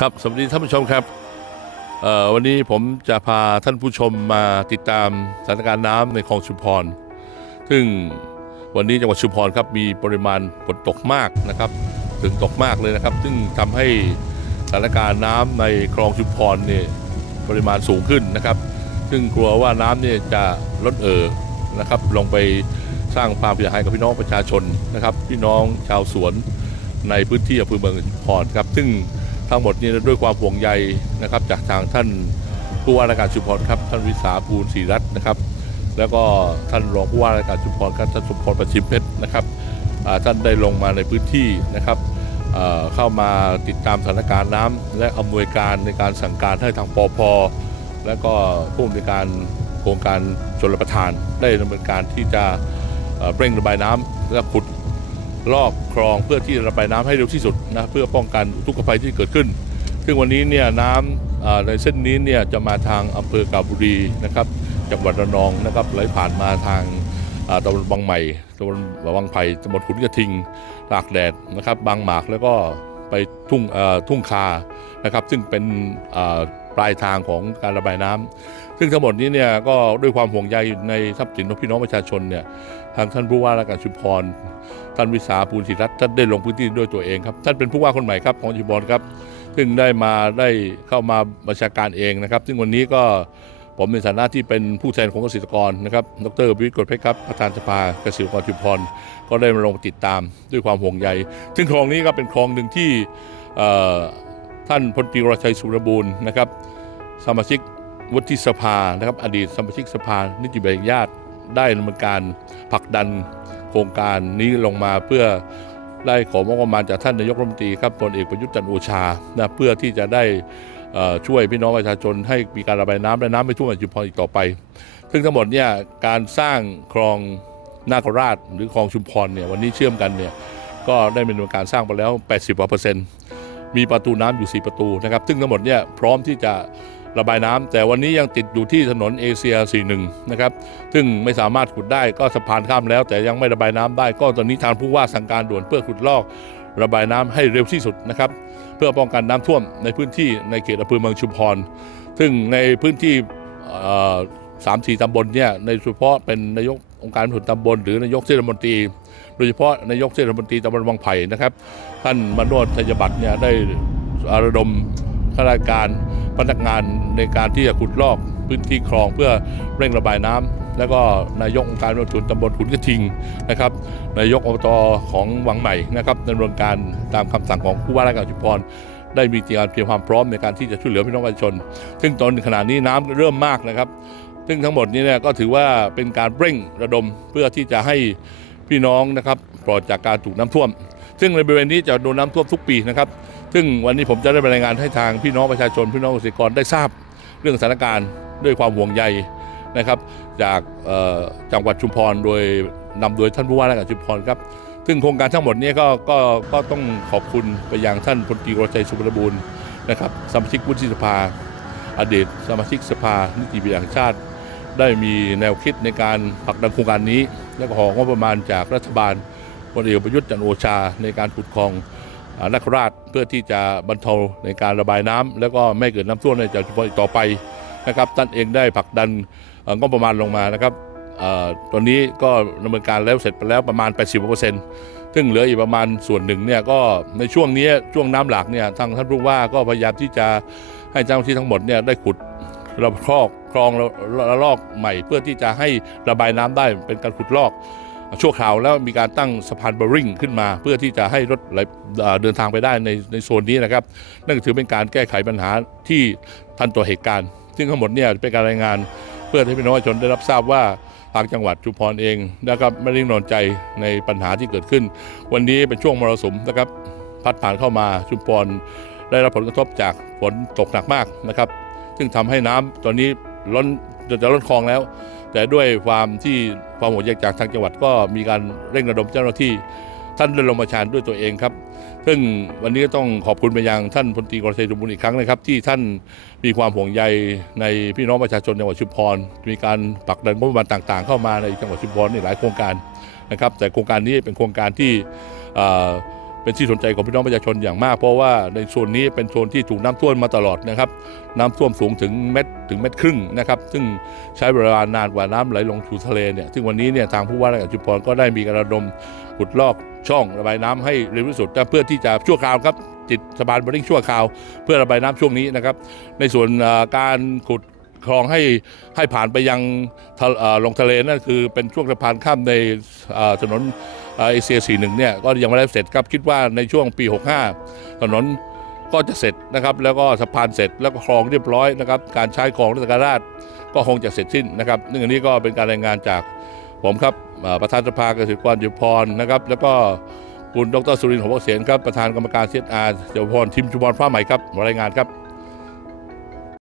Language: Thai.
ครับสวัสดีท่านผู้ชมครับวันนี้ผมจะพาท่านผู้ชมมาติดตามสถานการณ์น้ำในคลองชุมพร ซึ่งวันนี้จังหวัดชุมพรครับมีปริมาณฝนตกมากนะครับ ถึงตกมากเลยนะครับ ซึ่งทำให้สถานการณ์น้ำในคลองชุมพรเนี่ยปริมาณสูงขึ้นนะครับ ซึ่งกลัวว่าน้ำเนี่ยจะล้นเอ่อนะครับลงไปสร้างความเสียหายกับพี่น้องประชาชนนะครับ พี่น้องชาวสวนในพื้นที่อำเภอเมืองชุมพรครับซึ่ง ทั้งหมดนี้ด้วยความห่วงใยนะครับจากทางท่านผู้ว่าราชการชุมพรครับท่านวิสาภูลศรีรัตน์นะครับ แล้วก็ท่านรองผู้ว่าราชการชุมพรครับท่านสมพรประชิมเพชรนะครับท่านได้ลงมาในพื้นที่นะครับเข้ามาติดตามสถานการณ์น้ำและอำนวยการในการสั่งการให้ทางปอพและก็ผู้อำนวยการโครงการชลประทาน ได้ดำเนินการที่จะเร่งระบายน้ำและขุด ลอกคลองเพื่อที่จะระบายน้ำให้เร็วที่สุดนะเพื่อป้องกันอุทุกภัยที่เกิดขึ้น ซึ่งวันนี้เนี่ยน้ำในเส้นนี้เนี่ยจะมาทางอำเภอกาบุรีนะครับจังหวัดระนองนะครับไหลผ่านมาทางตำบลบางใหม่ตำบลบางไผ่ตำบลขุนกระทิงตากแดดนะครับบางหมากแล้วก็ ไปทุ่งทุ่งคานะครับ ซึ่งเป็นปลายทางของการระบายน้ำซึ่งทั้งหมดนี้เนี่ยก็ด้วยความห่วงใยในทรัพย์สินของพี่น้องประชาชนเนี่ยทางท่านผู้ว่าราชการชุมพรท่านวิสาภูลศิรัตน์ท่านได้ลงพื้นที่ด้วยตัวเองครับ ท่านเป็นผู้ว่าคนใหม่ครับของชุมพรครับ ซึ่งได้มาได้เข้ามาบัญชาการเองนะครับ ซึ่งวันนี้ก็ ผมในฐานะที่เป็นผู้แทนของเกษตรกรนะครับ ดรวิทย์กฎเพชรครับ ประธานสภาเกษตรกรชุมพร ก็ได้มาลงติดตามด้วยความห่วงใย ซึ่งคลองนี้ก็เป็นคลองหนึ่งที่ท่านพลตรีรชัยสุรบูรณ์นะครับ สมาชิกวุฒิสภานะครับ อดีตสมาชิกสภา นิติบัญญัติได้ดำเนินการผลักดันโครงการนี้ลงมาเพื่อได้ของงบประมาณจากท่านนายกรัฐมนตรีครับพลเอกประยุทธ์จันทร์โอชานะเพื่อที่จะได้ ช่วยพี่น้องประชาชนให้มีการระบายน้ำและน้ำไม่ท่วมจุมพรอีกต่อไป ซึ่งทั้งหมดเนี่ยการสร้างคลองนาคราชหรือคลองชุมพรเนี่ยวันนี้เชื่อมกันเนี่ยก็ได้เป็นการสร้างไปแล้ว 80กว่าเปอร์เซ็นต์มีประตูน้ำอยู่ 4 ประตูนะครับซึ่งทั้งหมดเนี่ยพร้อมที่จะระบายน้ำแต่วันนี้ยังติดอยู่ที่ถนนเอเชีย 41 นะครับ ซึ่งไม่สามารถขุดได้ก็สะพานข้ามแล้ว แต่ยังไม่ระบายน้ำได้ ก็ตอนนี้ทางผู้ว่าสั่งการด่วนเพื่อขุดลอก ระบายน้ำให้เร็วที่สุดนะครับ พื่อป้องกันน้ำท่วมในพื้นที่ในเขตอำเภอเมืองชุมพร ซึ่งในพื้นที่สามสี่ตำบลเนี่ยในเฉพาะเป็นนายกองค์การบริหารตำบลหรือนายกเทศมนตรี โดยเฉพาะนายกเทศมนตรีตำบลบางไผ่นะครับ ท่านมโนดทยบัตรเนี่ยได้ระดมข้าราชการพนักงานในการที่จะขุดลอกพื้นที่คลองเพื่อเร่งระบายน้ำ แล้วก็นายกองค์การบริหารส่วนตำบลขุนกระทิงนะครับนายกอบตของวังใหม่นะครับดำเนินการตามคำสั่งของผู้ว่าราชการชุมพรได้มีการเตรียมความพร้อมในการที่จะช่วยเหลือพี่น้องประชาชน ซึ่งตอนขณะนี้น้ำเริ่มมากนะครับ ซึ่งทั้งหมดนี้เนี่ยก็ถือว่าเป็นการเร่งระดมเพื่อที่จะให้พี่น้องนะครับปลอดจากการถูกน้ำท่วม ซึ่งในบริเวณนี้จะโดนน้ำท่วมทุกปีนะครับ ซึ่งวันนี้ผมจะได้รายงานให้ทางพี่น้องประชาชนพี่น้องเกษตรกรได้ทราบ เรื่องสถานการณ์ด้วยความห่วงใย นะครับ จากจังหวัดชุมพรโดยนำโดยท่านผู้ว่าราชการชุมพรครับซึ่งโครงการทั้งหมดนี้ก็ก็ก็ต้องขอบคุณไปยังท่านพลตรีวรชัยสุวรบูรณ์นะครับสมาชิกวุฒิสภา อดีตสมาชิกสภานิติบัญญัติชาติ ได้มีแนวคิดในการผลักดันโครงการนี้ และก็ของงบประมาณจากรัฐบาลพลเอกประยุทธ์จันโอชา ในการขุดคลองนาคราชเพื่อที่จะบรรเทาในการระบายน้ำแล้วก็ไม่เกิดน้ำท่วมในจังหวัดอีกต่อไปนะครับท่านเองได้ผลักดัน งบประมาณลงมานะครับตอนนี้ก็ดำเนินการแล้วเสร็จไปแล้วประมาณ 80%ซึ่งเหลืออีกประมาณส่วนหนึ่งเนี่ยก็ในช่วงนี้ช่วงน้ำหลากเนี่ยทางท่านผู้ว่าก็พยายามที่จะให้เจ้าหน้าที่ทั้งหมดเนี่ยได้ขุดระคลอกคลองระลอกใหม่เพื่อที่จะให้ระบายน้ำได้เป็นการขุดลอกชั่วคราวแล้วมีการตั้งสะพานบริงขึ้นมา เพื่อที่จะให้รถเดินทางไปได้ในในโซนนี้นะครับ นั่นถือเป็นการแก้ไขปัญหาที่ทันต่อเหตุการณ์ ซึ่งทั้งหมดเนี่ยเป็นการรายงาน เพื่อให้พี่น้องประชาชนได้รับทราบว่าทางจังหวัดชุมพรเองนะครับไม่ได้นอนใจในปัญหาที่เกิดขึ้น วันนี้เป็นช่วงมรสุมนะครับพัดผ่านเข้ามาชุมพรได้รับผลกระทบจากฝนตกหนักมากนะครับ ซึ่งทำให้น้ำตอนนี้ล้นจะจะล้นคลองแล้ว แต่ด้วยความที่ความห่วงใยจากทางจังหวัดก็มีการเร่งระดมเจ้าหน้าที่ ท่านได้ลงมาชานด้วยตัวเองครับ ซึ่งวันนี้ก็ต้องขอบคุณไปยังท่านพลตรีกรเชยสมบูรณ์อีกครั้งนะครับ ที่ท่านมีความห่วงใยในพี่น้องประชาชนจังหวัดชุมพร มีการผลักดันงบประมาณต่างๆ เข้ามาในจังหวัดชุมพรในหลายโครงการนะครับ แต่โครงการนี้เป็นโครงการที่เป็นที่สนใจของพี่น้องประชาชนอย่างมาก เพราะว่าในโซนนี้เป็นโซนที่ถูกน้ำท่วมมาตลอดนะครับ น้ำท่วมสูงถึงเม็ดถึงเม็ดครึ่งนะครับ ซึ่งใช้เวลานานกว่าน้ำไหลลงสู่ทะเลเนี่ยซึ่งวันนี้เนี่ยทางผู้ว่าราชการชุมพรก็ได้มีการระดมขุดลอก ช่องระบายน้ำให้เร็วที่สุดเพื่อที่จะชั่วคราวครับติดสะพานบริ่งชั่วคราว เพื่อระบายน้ำช่วงนี้นะครับ ในส่วนการขุดคลองให้ให้ผ่านไปยังลงทะเลนั่นคือเป็นช่วงสะพานข้ามในถนนเอเชีย41เนี่ยก็ยังไม่ได้เสร็จครับคิดว่าในช่วงปี 65 ถนนก็จะเสร็จนะครับ แล้วก็สะพานเสร็จแล้วก็คลองเรียบร้อยนะครับ การใช้คลองรัชกาลราชก็คงจะเสร็จสิ้นนะครับซึ่งอันนี้ก็เป็นการรายงานจากผมครับ ประธานสภาเกษตรกรยุพรนะครับ แล้วก็คุณดรสุรินทร์หงวเสียนครับประธานกรรมการเซอาร์เจ้าพรทีมชุมพรผ้าใหม่ครับรายงานครับ